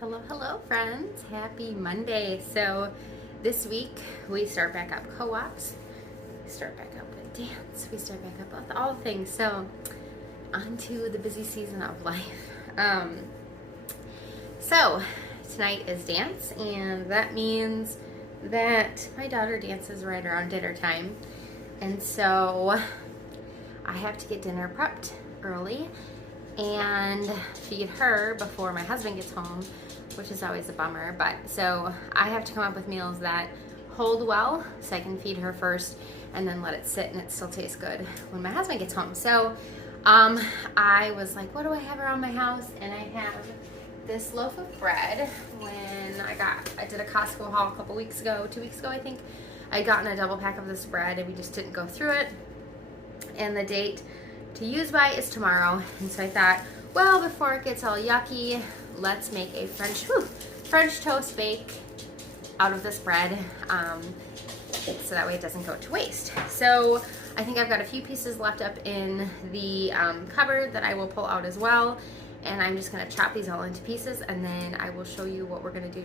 Hello, hello, friends. Happy Monday. So, this week we start back up co-ops, we start back up with dance, we start back up with all things. So, on to the busy season of life. So, tonight is dance, and that means that my daughter dances right around dinner time. And so, I have to get dinner prepped early and feed her before my husband gets home, which is always a bummer. But so I have to come up with meals that hold well so I can feed her first and then let it sit and it still tastes good when my husband gets home. So I was like, what do I have around my house? And I have this loaf of bread. When I did a Costco haul a couple weeks ago, 2 weeks ago I think, I'd gotten a double pack of this bread and we just didn't go through it. And the date to use by is tomorrow. And so I thought, well, before it gets all yucky, let's make a French toast bake out of this bread, so that way it doesn't go to waste. So I think I've got a few pieces left up in the cupboard that I will pull out as well. And I'm just gonna chop these all into pieces, and then I will show you what we're gonna do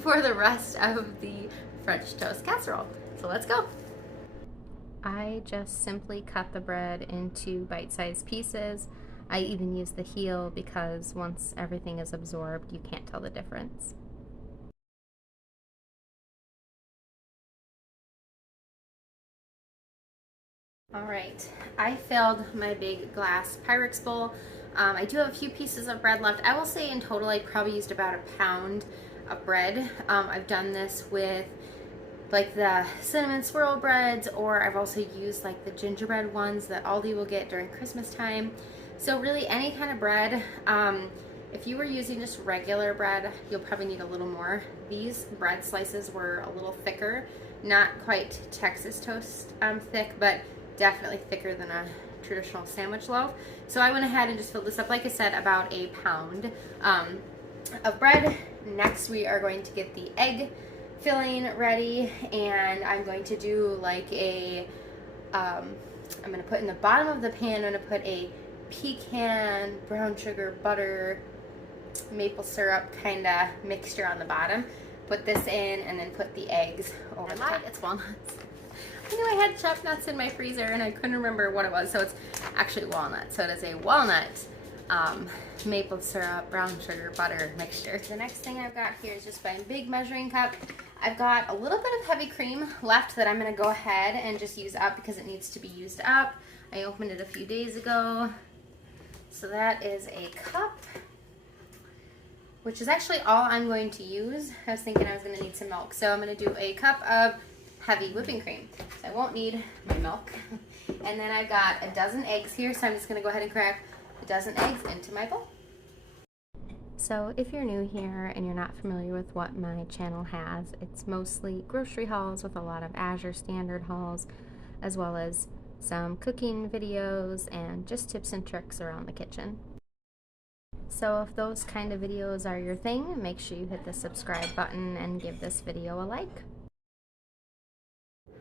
for the rest of the French toast casserole. So let's go. I just simply cut the bread into bite-sized pieces. I even use the heel because once everything is absorbed, you can't tell the difference. All right, I filled my big glass Pyrex bowl. I do have a few pieces of bread left. I will say in total I probably used about a pound of bread. I've done this with like the cinnamon swirl breads, or I've also used like the gingerbread ones that Aldi will get during Christmas time. So really any kind of bread. If you were using just regular bread, you'll probably need a little more. These bread slices were a little thicker, not quite Texas toast thick, but definitely thicker than a traditional sandwich loaf. So I went ahead and just filled this up, like I said, about a pound of bread. Next we are going to get the egg filling ready, and I'm going to do like I'm going to put in the bottom of the pan, I'm going to put a pecan, brown sugar, butter, maple syrup kind of mixture on the bottom. Put this in and then put the eggs over the top. It's walnuts. I knew I had chopped nuts in my freezer and I couldn't remember what it was, so it's actually walnut. So it is a walnut, maple syrup, brown sugar, butter mixture. The next thing I've got here is just my big measuring cup. I've got a little bit of heavy cream left that I'm going to go ahead and just use up because it needs to be used up. I opened it a few days ago. So that is a cup, which is actually all I'm going to use. I was thinking I was going to need some milk. So I'm going to do a cup of heavy whipping cream. So I won't need my milk. And then I've got a dozen eggs here, so I'm just going to go ahead and crack a dozen eggs into my bowl. So if you're new here and you're not familiar with what my channel has, it's mostly grocery hauls with a lot of Azure standard hauls, as well as some cooking videos and just tips and tricks around the kitchen. So if those kind of videos are your thing, make sure you hit the subscribe button and give this video a like.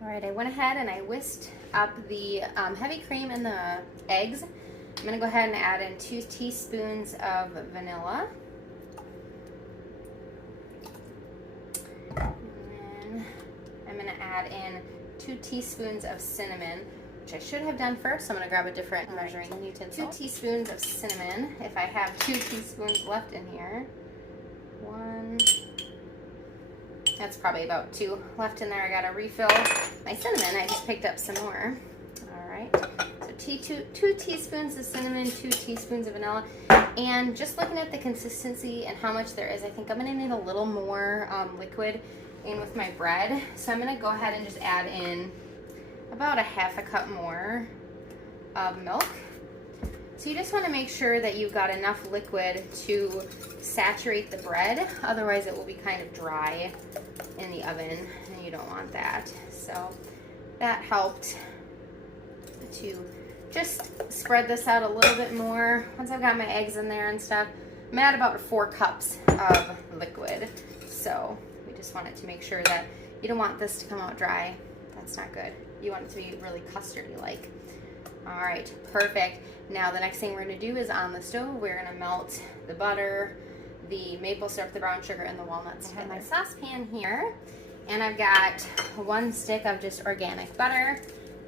Alright, I went ahead and I whisked up the heavy cream and the eggs. I'm going to go ahead and add in 2 teaspoons of vanilla. And then I'm going to add in 2 teaspoons of cinnamon, which I should have done first, so I'm going to grab a different measuring utensil. 2 teaspoons of cinnamon, if I have 2 teaspoons left in here. 1, that's probably about 2 left in there. I got to refill my cinnamon. I just picked up some more. Alright, so 2 teaspoons of cinnamon, 2 teaspoons of vanilla. And just looking at the consistency and how much there is, I think I'm going to need a little more liquid in with my bread. So I'm going to go ahead and just add in about a half a cup more of milk. So you just want to make sure that you've got enough liquid to saturate the bread, otherwise it will be kind of dry in the oven and you don't want that. So that helped to just spread this out a little bit more. Once I've got my eggs in there and stuff, I'm at about 4 cups of liquid. So we just wanted to make sure that you don't want this to come out dry. That's not good. You want it to be really custardy like. All right, perfect. Now the next thing we're gonna do is on the stove, we're gonna melt the butter, the maple syrup, the brown sugar, and the walnuts. I have my saucepan here, and I've got 1 stick of just organic butter.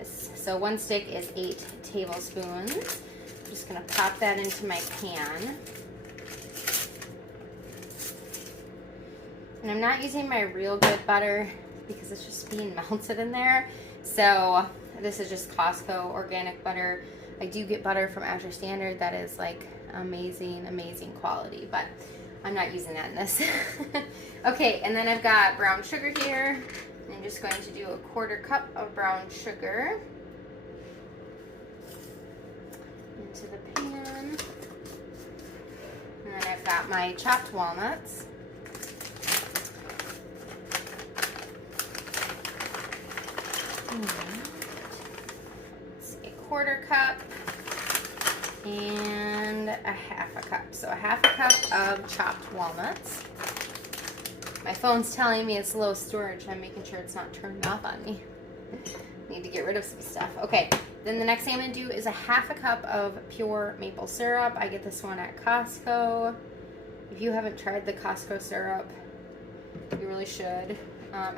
So 1 stick is 8 tablespoons. I'm just gonna pop that into my pan. And I'm not using my Real Good butter because it's just being melted in there. So this is just Costco organic butter. I do get butter from Azure Standard that is like amazing, amazing quality, but I'm not using that in this. Okay, and then I've got brown sugar here. I'm just going to do a 1/4 cup of brown sugar into the pan. And then I've got my chopped walnuts. Let's see, 1/4 cup and a 1/2 cup. So a 1/2 cup of chopped walnuts. My phone's telling me it's low storage. I'm making sure it's not turned off on me. Need to get rid of some stuff. Okay, then the next thing I'm gonna do is a 1/2 cup of pure maple syrup. I get this one at Costco. If you haven't tried the Costco syrup, you really should.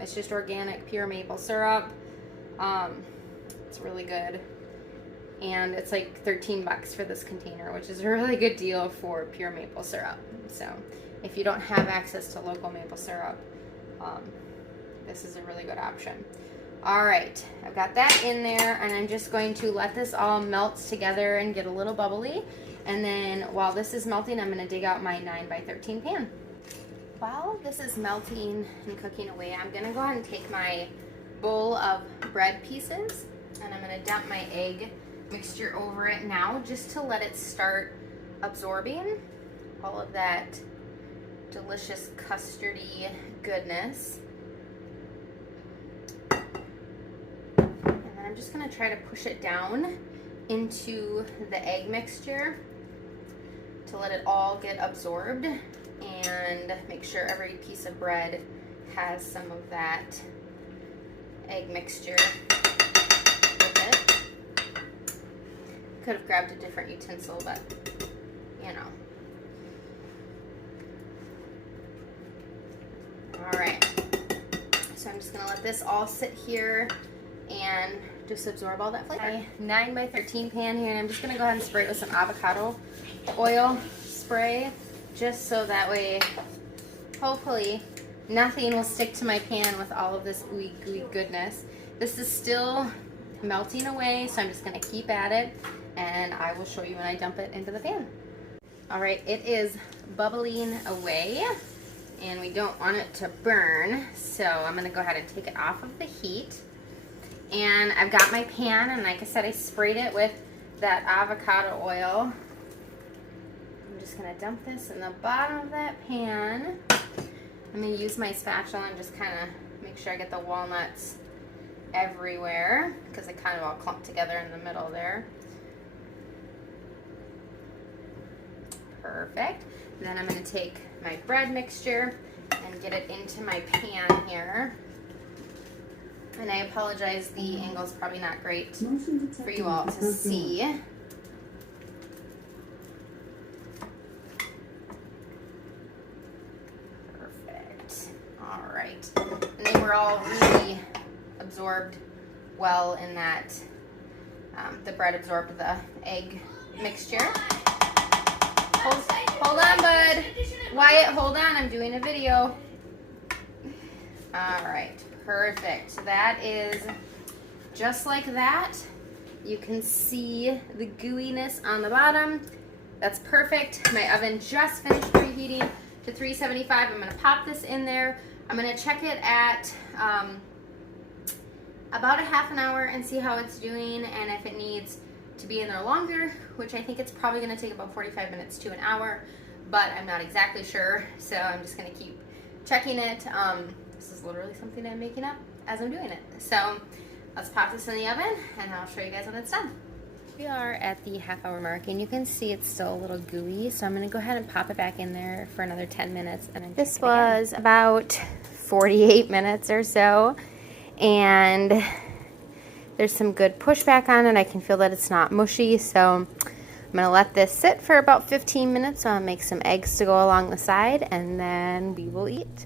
It's just organic, pure maple syrup. It's really good. And it's like 13 bucks for this container, which is a really good deal for pure maple syrup. So if you don't have access to local maple syrup, this is a really good option. All right, I've got that in there, and I'm just going to let this all melt together and get a little bubbly. And then while this is melting, I'm gonna dig out my 9x13 pan. While this is melting and cooking away, I'm gonna go ahead and take my bowl of bread pieces, and I'm gonna dump my egg mixture over it now, just to let it start absorbing all of that delicious custardy goodness. And then I'm just gonna try to push it down into the egg mixture to let it all get absorbed, and make sure every piece of bread has some of that egg mixture with it. Could have grabbed a different utensil, but you know. All right, so I'm just gonna let this all sit here and just absorb all that flavor. My 9x13 pan here, and I'm just gonna go ahead and spray it with some avocado oil spray, just so that way, hopefully, nothing will stick to my pan with all of this ooey gooey goodness. This is still melting away, so I'm just gonna keep at it, and I will show you when I dump it into the pan. All right, it is bubbling away, and we don't want it to burn, so I'm gonna go ahead and take it off of the heat. And I've got my pan, and like I said, I sprayed it with that avocado oil. I'm just gonna dump this in the bottom of that pan. I'm gonna use my spatula and just kind of make sure I get the walnuts everywhere, because they kind of all clump together in the middle there. Perfect. Then I'm gonna take my bread mixture and get it into my pan here. And I apologize, the angle's probably not great for you all to see. Perfect. All right. And they were all really absorbed well in that, the bread absorbed the egg mixture. Hold on, bud. Wyatt, hold on. I'm doing a video. All right. Perfect. So that is just like that. You can see the gooiness on the bottom. That's perfect. My oven just finished preheating to 375. I'm going to pop this in there. I'm going to check it at about a half an hour and see how it's doing, and if it needs to be in there longer, which I think it's probably going to take about 45 minutes to an hour, but I'm not exactly sure, so I'm just going to keep checking it. This is literally something I'm making up as I'm doing it. So let's pop this in the oven, and I'll show you guys when it's done. We are at the half-hour mark, and you can see it's still a little gooey, so I'm going to go ahead and pop it back in there for another 10 minutes. And then this was about 48 minutes or so, and there's some good pushback on it. I can feel that it's not mushy, so I'm gonna let this sit for about 15 minutes. So I'll make some eggs to go along the side, and then we will eat.